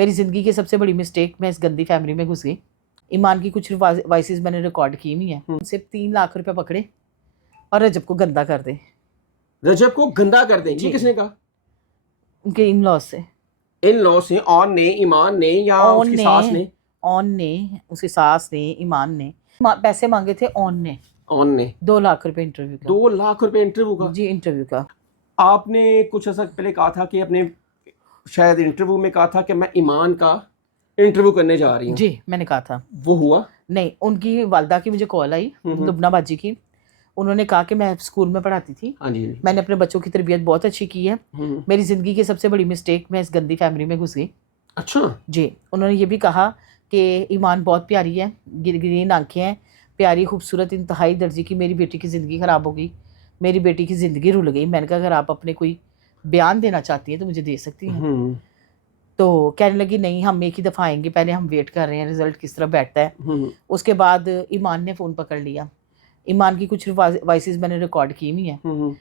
میری زندگی کی سب سے بڑی مسٹیک، میں اس گندی فیملی میں گھس گئی. ایمان کی کچھ وائسز میں نے ریکارڈ کی ہوئی ہیں. ان سے 3 لاکھ روپے پکڑے اور رجب کو گندا کر دیں. رجب کو گندا کر دیں؟ یہ کس نے کہا؟ ان کے ان لاس سے. ان لاس سے؟ آن نے، ایمان نے، یا اس کی ساس نے؟ آن نے، اس کی ساس نے، ایمان نے. پیسے مانگے تھے آن نے. 2 لاکھ روپے انٹرویو کا. 2 لاکھ روپے انٹرویو کا؟ جی انٹرویو کا. آپ نے کچھ عرصہ پہلے کہا تھا کہ اپنے شاید انٹرویو میں کہا تھا کہ میں ایمان کا انٹرویو کرنے جا رہی ہوں. جی میں نے کہا تھا. وہ ہوا نہیں. ان کی والدہ کی مجھے کال آئی، لبنہ باجی کی. انہوں نے کہا کہ میں اسکول میں پڑھاتی تھی، میں نے اپنے بچوں کی تربیت بہت اچھی کی ہے. میری زندگی کی سب سے بڑی مسٹیک، میں اس گندی فیملی میں گھس گئی. اچھا جی. انہوں نے یہ بھی کہا کہ ایمان بہت پیاری ہے، گرین آنکھیں ہیں، پیاری خوبصورت انتہائی درجے کی. میری بیٹی کی زندگی خراب ہو گئی، میری بیٹی کی زندگی رل گئی. میں نے کہا اگر آپ اپنے کوئی بیان دینا چاہتی ہیں تو مجھے دے سکتی ہیں. تو کہنے لگی نہیں ہم ایک ہی دفعہ آئیں گے، پہلے ہم ویٹ کر رہے ہیں رزلٹ کس طرح بیٹھتا ہے. اس کے بعد ایمان نے فون پکڑ لیا. ایمان کی کچھ وائسز میں نے ریکارڈ کی ہوئی ہیں،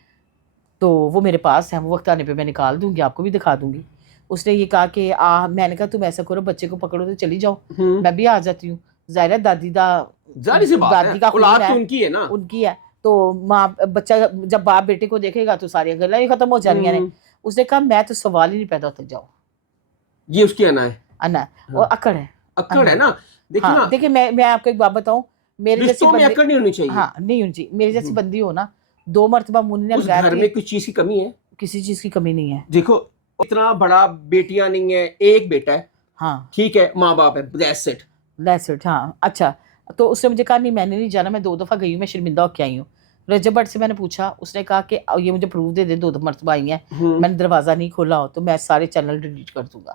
تو وہ میرے پاس ہیں. وہ وقت آنے پہ میں نکال دوں گی، آپ کو بھی دکھا دوں گی. اس نے یہ کہا کہ میں نے کہا تم ایسا کرو بچے کو پکڑو تو چلی جاؤ، میں بھی آ جاتی ہوں. ظاہر ہے دادی کا اولاد تو ان کی ہے نا، ان کی ہے. تو ماں بچہ جب باپ بیٹے کو دیکھے گا تو ساری گلیں ہی ختم ہو جانگی ہیں. اس نے کہا میں تو سوال ہی نہیں پیدا ہوتے جاؤ. یہ اس کی انا ہے، انا اور اکڑ ہے. اکڑ ہے نا. دیکھیں میں آپ کو ایک بات بتاؤں، میرے جیسی بندی اکڑ نہیں ہونی چاہیے. ہاں نہیں ہونی چاہیے. میری جیسی بندی ہو نا، 2 مرتبہ منہ نے لگایا. گھر میں کچھ چیز کی کمی ہے؟ کسی چیز کی کمی نہیں ہے. دیکھو اتنا بڑا بیٹیاں نہیں ہے، ایک بیٹا ہے. ہاں ٹھیک ہے، ماں باپ ہے، دیٹس اٹ. ہاں اچھا. تو اس نے مجھے کہا نہیں میں نے نہیں جانا، میں 2 دفعہ گئی ہوں، میں شرمندہ ہو کے آئی ہوں. رجب بٹ سے میں نے پوچھا، اس نے کہا کہ یہ مجھے پروف دے دے 2 مرتبہ آئی ہیں، میں نے دروازہ نہیں کھولا ہو تو میں سارے چینل ڈیلیٹ کر دوں گا.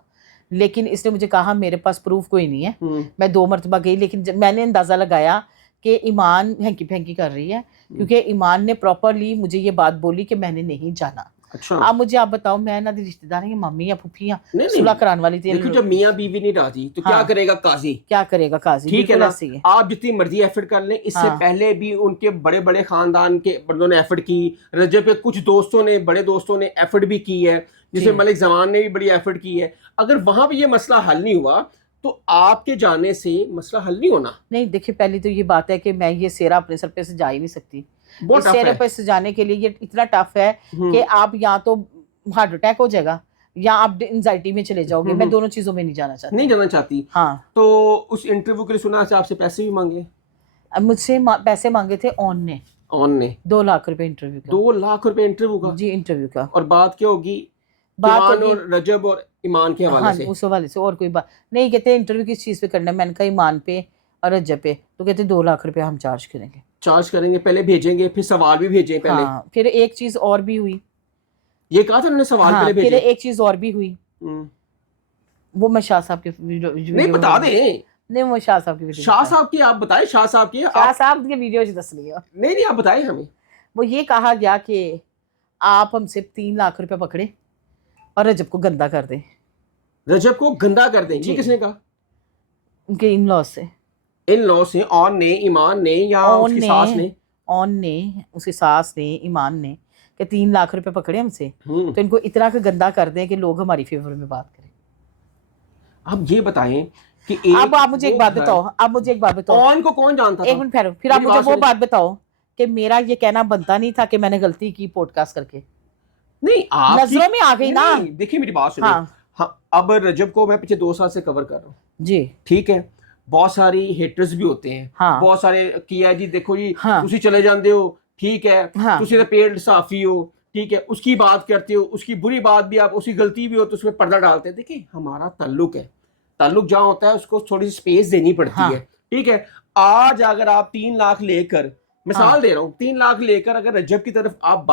لیکن اس نے مجھے کہا میرے پاس پروف کوئی نہیں ہے. میں 2 مرتبہ گئی، لیکن میں نے اندازہ لگایا کہ ایمان ہینکی پھینکی کر رہی ہے، کیونکہ ایمان نے پراپرلی مجھے یہ بات بولی کہ میں نے نہیں جانا. اب مجھے آپ بتاؤ، میں نہ رشتہ دار ہیں، ممی یا پھوپھی یا صلح کرانے والی تھی. دیکھو جب میاں بیوی نہیں راضی تو کیا کرے گا قاضی؟ کیا کرے گا قاضی؟ ٹھیک ہے نا. آپ جتنی مرضی ایفرٹ کر لیں. اس سے پہلے بھی ان کے بڑے بڑے خاندان کے بندوں نے ایفرٹ کی. رجب کے کچھ دوستوں نے، بڑے دوستوں نے ایفرٹ بھی کی ہے، جسے ملک زمان نے بھی بڑی ایفرٹ کی ہے. اگر وہاں بھی یہ مسئلہ حل نہیں ہوا تو آپ کے جانے سے مسئلہ حل نہیں ہونا. نہیں دیکھیے پہلی تو یہ بات ہے کہ میں یہ سیرا اپنے سر پہ سے جا ہی نہیں سکتی. اس سیرے پہ سے جانے کے لیے یہ اتنا ٹف ہے کہ آپ یا تو ہارٹ اٹیک ہو جائے گا یا آپ انزائٹی میں چلے جاؤ گے. میں دونوں چیزوں میں نہیں جانا چاہتی. نہیں جانا چاہتی. ہاں. تو اس انٹرویو کے لیے سنا آپ سے پیسے بھی مانگے؟ مجھ سے پیسے مانگے تھے آن نے. 2 لاکھ روپے انٹرویو کا. 2 لاکھ روپے انٹرویو کا؟ جی انٹرویو کا. اور بات کیا ہوگی؟ بات اور رجب اور ایمان کے حوالے سے؟ اس حوالے سے اور کوئی بات نہیں. کہتے انٹرویو کس چیز پہ کرنا ہے؟ میں نے کہا ایمان پہ اور رجب پہ. تو کہتے 2 لاکھ روپے ہم چارج کریں گے. پہلے بھیجیں گے، پھر سوال بھی بھیجیں پہلے. ہاں. پھر ایک چیز اور بھی ہوئی. یہ کہا تھا انہوں نے سوال پہلے بھیجے. پھر ایک چیز اور بھی ہوئی، وہ میں شاہ صاحب کے نہیں بتا دیں. نہیں وہ شاہ صاحب کی ویڈیو. شاہ صاحب کی آپ بتائیں. شاہ صاحب کے ویڈیو دس لیا. نہیں آپ بتائیں ہمیں. وہ یہ کہا گیا کہ آپ ہم سے 3 لاکھ روپے پکڑے اور رجب کو گندا کر دیں. رجب کو گندا کر دیں؟ یہ کس نے کہا؟ ان کے ان لاس سے. ان لاس سے؟ آن نے، ایمان نے، یا اس کی ساس نے؟ آن نے، اس کی ساس نے، ایمان نے، کہ 3 لاکھ روپے پکڑے ہم سے تو ان کو اتنا کہ گندا کر دیں کہ لوگ ہماری فیور میں بات کریں. اب یہ بتائیں کہ اب آپ مجھے ایک بات بتاؤ. آن کو کون جانتا تھا؟ ایک منٹ ٹھہرو. پھر آپ مجھے وہ بات بتاؤ کہ میرا یہ کہنا بنتا نہیں تھا کہ میں نے غلطی کی پوڈ کاسٹ کر کے. نہیں نظروں میں آ گئی نا. دیکھیے میری بات سنیں. ہاں اب رجب کو میں پچھلے 2 سال سے کور کر رہا ہوں. جی ٹھیک ہے. بہت ساری ہیٹرز بھی ہوتے ہیں، بہت سارے کیا جی دیکھو جی تسی چلے جاندے ہو، ٹھیک ہے، تسی تے پیڑ صافی ہو، ٹھیک ہے، اس کی بات کرتے ہو، اس کی بری بات بھی، آپ اس کی غلطی بھی ہو تو اس میں پردہ ڈالتے ہیں. دیکھیں ہمارا تعلق ہے، تعلق جہاں ہوتا ہے اس کو تھوڑی سی سپیس دینی پڑتی ہے. ٹھیک ہے. آج اگر آپ 3 لاکھ لے کر، مثال دے رہا ہوں، 3 لاکھ لے کر اگر رجب کی طرف آپ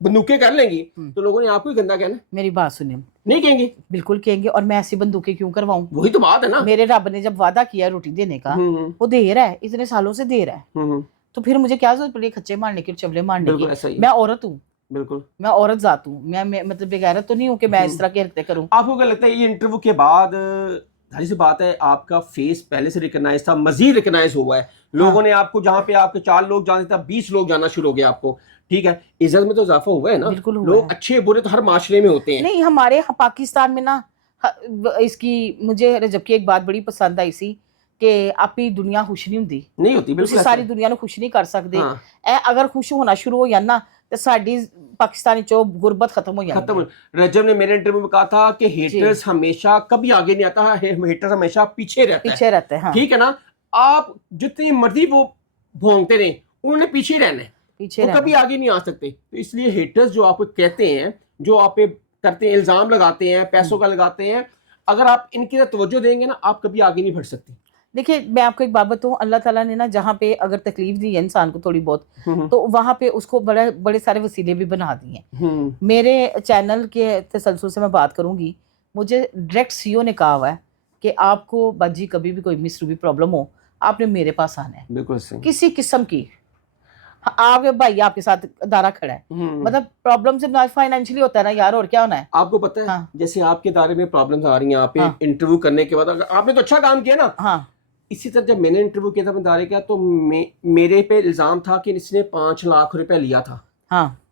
بندوقیں کر لیں گی تو لوگوں نے آپ کو ہی گندا کہنا. میری بات سنیں. نہیں کہیں گے؟ بالکل کہیں گے. اور میں ایسی بندوقیں کیوں کرواؤں؟ وہی تو بات ہے نا. میرے رب نے جب وعدہ کیا روٹی دینے کا، وہ دے رہا ہے، اتنے سالوں سے دے رہا ہے، تو پھر مجھے کیا ضرورت پڑی کھچے مارنے کی، چبلے مارنے کی؟ میں عورت ہوں. بالکل میں عورت ذات ہوں. میں مطلب بغیرت تو نہیں ہوں کہ میں اس طرح کی حرکتیں کروں. آپ کو کیا لگتا ہے یہ انٹرویو کے بعد ظاہر سی بات ہے آپ کا فیس پہلے سے ریکگنائز تھا، مزید ریکگنائز ہوا ہے، لوگوں نے آپ کو جہاں پہ آپ کے 4 لوگ جانتے تھے 20 لوگ جانا شروع ہو گیا آپ کو. ٹھیک ہے. عزت میں تو اضافہ ہوا ہے نا. بالکل. لوگ اچھے برے تو ہر معاشرے میں ہوتے ہیں. نہیں ہمارے پاکستان میں نا اس کی مجھے رجب کی ایک بات بڑی پسند آئی سی کہ اپنی دنیا خوش نہیں ہوتی بالکل ساری دنیا نو خوش نہیں کر سکتے اے اگر خوش ہونا شروع ہو جانا تو ساڈی پاکستانی چو غربت ختم ہو جاتی ہے. رجب نے میرے انٹرویو میں کہا تھا کہ ہیٹرز ہمیشہ کبھی آگے نہیں آتا، ہیٹرز ہمیشہ پیچھے رہتا ہے. ٹھیک ہے نا، آپ جتنی مرضی وہ بھونگتے رہیں انہوں نے پیچھے رہنا ہے، وہ کبھی آگے نہیں آ سکتے. تو اس لیے ہیٹرز جو آپ کو کہتے ہیں، جو آپ پہ کرتے ہیں، الزام لگاتے ہیں، پیسوں کا لگاتے ہیں، اگر آپ ان کی توجہ دیں گے نا آپ کبھی آگے نہیں بڑھ سکتے. دیکھیے میں آپ کو ایک بات بتاؤں، اللہ تعالیٰ نے نا جہاں پہ اگر تکلیف دی ہے انسان کو تھوڑی بہت تو وہاں پہ اس کو بڑے سارے وسیلے بھی بنا دیے ہیں. میرے چینل کے تسلسل سے میں بات کروں گی، مجھے ڈائریکٹ سی او نے کہا ہوا ہے کہ آپ کو باجی کبھی بھی کوئی مصروفی پرابلم ہو آپ نے میرے پاس آنا ہے. بالکل کسی قسم کی آپ کے بھائی آپ کے ساتھ ادارہ کھڑا ہے، مطلب پرابلم سے فائنینشلی ہوتا ہے نا یار، اور کیا ہونا ہے. آپ کو پتہ ہے جیسے آپ کے ادارے میں پرابلمز آ رہی ہیں، آپ انٹرویو کرنے کے بعد اگر آپ نے تو اچھا کام کیا نا، اسی طرح جب میں نے انٹرویو کیا تھا اپنے ادارے کا تو میرے پہ الزام تھا کہ اس نے 5 لاکھ روپے لیا تھا.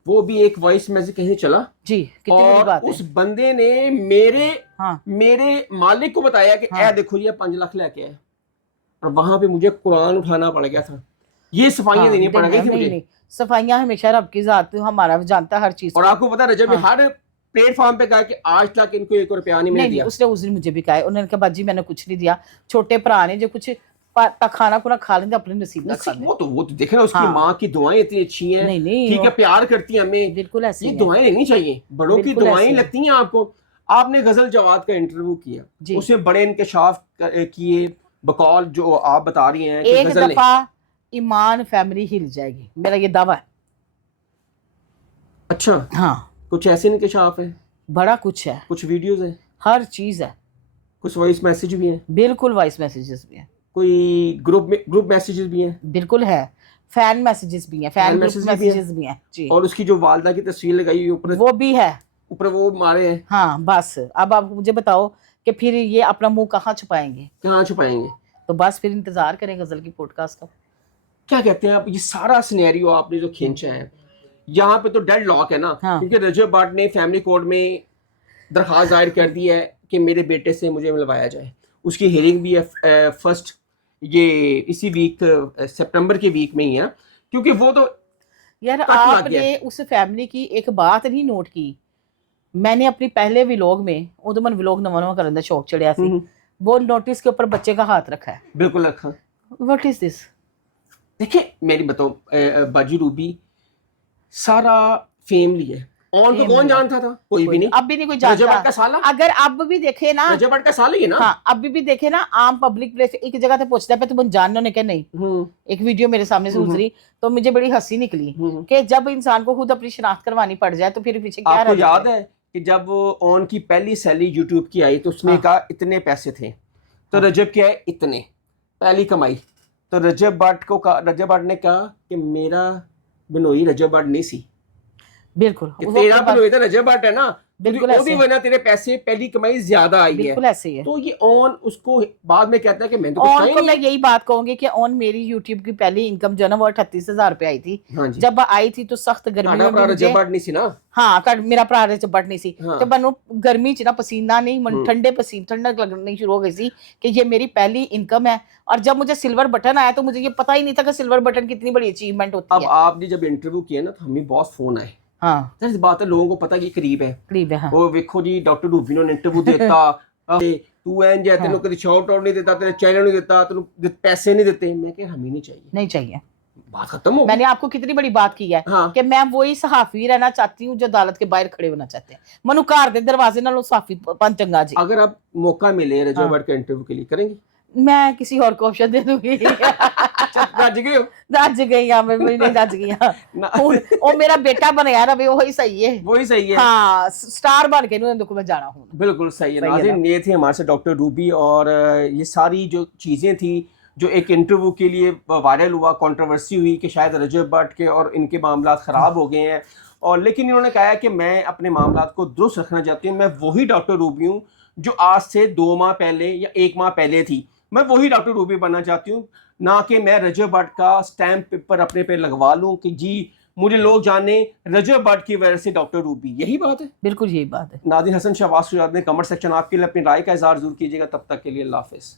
وہ بھی ایک وائس میسج کہیں چلا جی، اور اس بندے نے میرے مالک کو بتایا کہ اے دیکھو یہ 5 لاکھ لے کے آئے، اور وہاں پہ مجھے قرآن اٹھانا پڑ گیا تھا. یہ صفائیاں دینی پڑ گئی تھی مجھے. صفائیاں ہمیشہ رب کی ذات ہمارا جانتا ہے ہر چیز. اور آپ کو پتا رجب نے ہر پلیٹ فارم پہ کہا کہ آج تک ان کو 1 روپیہ نہیں میں نے دیا. اس نے اس دن مجھے بھی کہا ہے، انہوں نے کہا باجی میں نے کچھ نہیں دیا، چھوٹے بھرا نے جو کچھ کھانا پورا کھا لیں اپنے نصیب کا کھا لیں. وہ تو دیکھیں نا اس کی ماں کی دعائیں اتنی اچھی ہیں، ٹھیک ہے، پیار کرتی ہیں ہمیں. بالکل ایسے یہ دعائیں لینی چاہیے، بڑوں کی دعائیں لگتی ہیں آپ کو. آپ نے غزل جواد کا انٹرویو کیا، اس میں بڑے انکشاف کیے بقول جو آپ بتا رہی ہیں. ایک دفعہ ایمان فیملی ہل جائے گی، میرا یہ دعویٰ ہے. اچھا، ہاں، کچھ ایسے انکشاف ہے، بڑا کچھ ہے، کچھ ویڈیوز ہیں، ہر چیز ہے، کچھ وائس میسج بھی ہیں. بالکل وائس میسیجز بھی ہیں، کوئی گروپ میسیجز بھی ہیں. بالکل ہے، فین میسیجز بھی ہیں، فین میسیجز بھی ہیں جی. اور اس کی جو والدہ کی تصویر لگائی ہوئی وہ بھی ہے، اوپر وہ مارے ہیں. ہاں بس اب آپ مجھے بتاؤ کہ پھر یہ اپنا منہ کہاں چھپائیں گے؟ تو بس پھر انتظار کریں غزل کی پوڈ کاسٹ کا. کیا کہتے ہیں آپ، یہ سارا سینیریو آپ نے جو کھینچا ہے یہاں پہ تو ڈیڈ لاک ہے نا، کیونکہ رجب بٹ نے فیملی کورٹ میں درخواست دائر کر دی ہے کہ میرے بیٹے سے مجھے ملوایا جائے. اس کی ہیئرنگ بھی ہے فرسٹ یہ اسی ویک سپٹمبر کے ویک میں ہی ہے. کیونکہ وہ تو یار آپ نے اس فیملی کی ایک بات نہیں نوٹ کی. میں نے اپنی پہلے ویلوگ میں ادو من ویلوگ نواں کرنے کا شوق چڑھیا سی، وہ نوٹس کے اوپر بچے کا ہاتھ رکھا ہے. بالکل رکھا. واٹ از دس؟ دیکھیں میری بتاؤ باجی روبی سارا فیملی ہے، اون کو کون جانتا تھا؟ کوئی بھی نہیں، اب بھی نہیں کوئی جانتا. رجب بٹ کا سالہ اگر اب بھی دیکھے نا، رجب بٹ کا سالہ ہی ہے نا، ہاں ابھی بھی دیکھے نا عام پبلک پلیس ایک جگہ سے پوچھتا ہے تم جاننے نے کہ نہیں. ایک ویڈیو میرے سامنے سے گزری تو مجھے بڑی ہنسی نکلی کہ جب انسان کو خود اپنی شناخت کروانی پڑ جائے تو پھر پیچھے کیا رہ جاتا ہے. آپ کو یاد ہے کہ جب اون کی پہلی سیلی یوٹیوب کی آئی تو اس نے کہا اتنے پیسے تھے، تو رجب کیا ہے اتنے پہلی کمائی. تو رجب بٹ نے کہا کہ میرا بنوئی رجب بٹ نہیں سی. بالکل تیرا بنوئی تو رجب بٹ ہے نا، بالکل وجہ تیرے پیسے پہلی کمائی زیادہ آئی ہے. بالکل ایسے ہی ہے. تو یہ اون اس کو بعد میں کہتا ہے کہ میں تو اون کو میں یہی بات کہوں گی کہ اون میری یوٹیوب کی پہلی انکم جو ہے نا وہ 38,000 روپے آئی تھی. جب آئی تھی تو سخت گرمی میں رجب بٹ نہیں سی نا، ہاں میرا بھرا رجب بٹ نہیں سی. تو بنو گرمی چ نا پسینہ نہیں ٹھنڈے پسینہ ٹھنڈک لگنی شروع ہو گئی سی کہ یہ میری پہلی انکم ہے. اور جب مجھے سلور بٹن آیا تو مجھے یہ پتہ ہی نہیں تھا کہ سلور بٹن کتنی بڑی اچیومنٹ ہوتی ہے. اب آپ نے جب انٹرویو کیا نا تو ہمیں بہت فون آئے. ہاں بات ہے لوگوں کو پتا کہ قریب ہے. وہ ویکھو جی ڈاکٹر روبی نے انٹرویو دیتا تو این جے تینوں کدی شاؤٹ آؤٹ نہیں دیتا، تیرے چینل نہیں دیتا، تینوں پیسے نہیں دیتے. میں کہ ہمیں نہیں چاہیے بات ختم ہو. میں نے آپ کو کتنی بڑی بات کی ہے کہ میں وہی صحافی رہنا چاہتی ہوں جو عدالت کے باہر کھڑے ہونا چاہتے ہیں. منو گھر دے دروازے نال صحافی پن چنگا جی. اگر آپ موقع ملے رجب بٹ کے انٹرویو کے لیے کریں گے؟ میں کسی اور کو آپشن دے دوں گی. رج گئی ہاں، میں نہیں رج گئی ہاں. وہ میرا بیٹا بنیا رہے وہی صحیح ہے، وہی صحیح ہے. ہاں سٹار بن کے انہوں نے میں جانا ہوں. بالکل صحیح ہے. ناظرین یہ تھے ہمارے سے ڈاکٹر روبی، اور یہ ساری جو چیزیں تھیں جو ایک انٹرویو کے لیے وائرل ہوا، کنٹروورسی ہوئی کہ شاید رجب بٹ کے اور ان کے معاملات خراب ہو گئے ہیں، اور لیکن انہوں نے کہا کہ میں اپنے معاملات کو درست رکھنا چاہتی ہوں. میں وہی ڈاکٹر روبی ہوں جو آج سے 2 ماہ پہلے یا 1 ماہ پہلے تھی. میں وہی ڈاکٹر روبی بننا چاہتی ہوں، نہ کہ میں رجب بٹ کا اسٹیمپ پیپر اپنے پہ لگوا لوں کہ جی مجھے لوگ جانے رجب بٹ کی وجہ سے ڈاکٹر روبی. یہی بات ہے, بالکل یہی بات ہے. ناظرین حسن شہباز شجاعت نے کمنٹ سیکشن آپ کے لیے اپنی رائے کا اظہار ضرور کیجیے گا. تب تک کے لیے اللہ حافظ.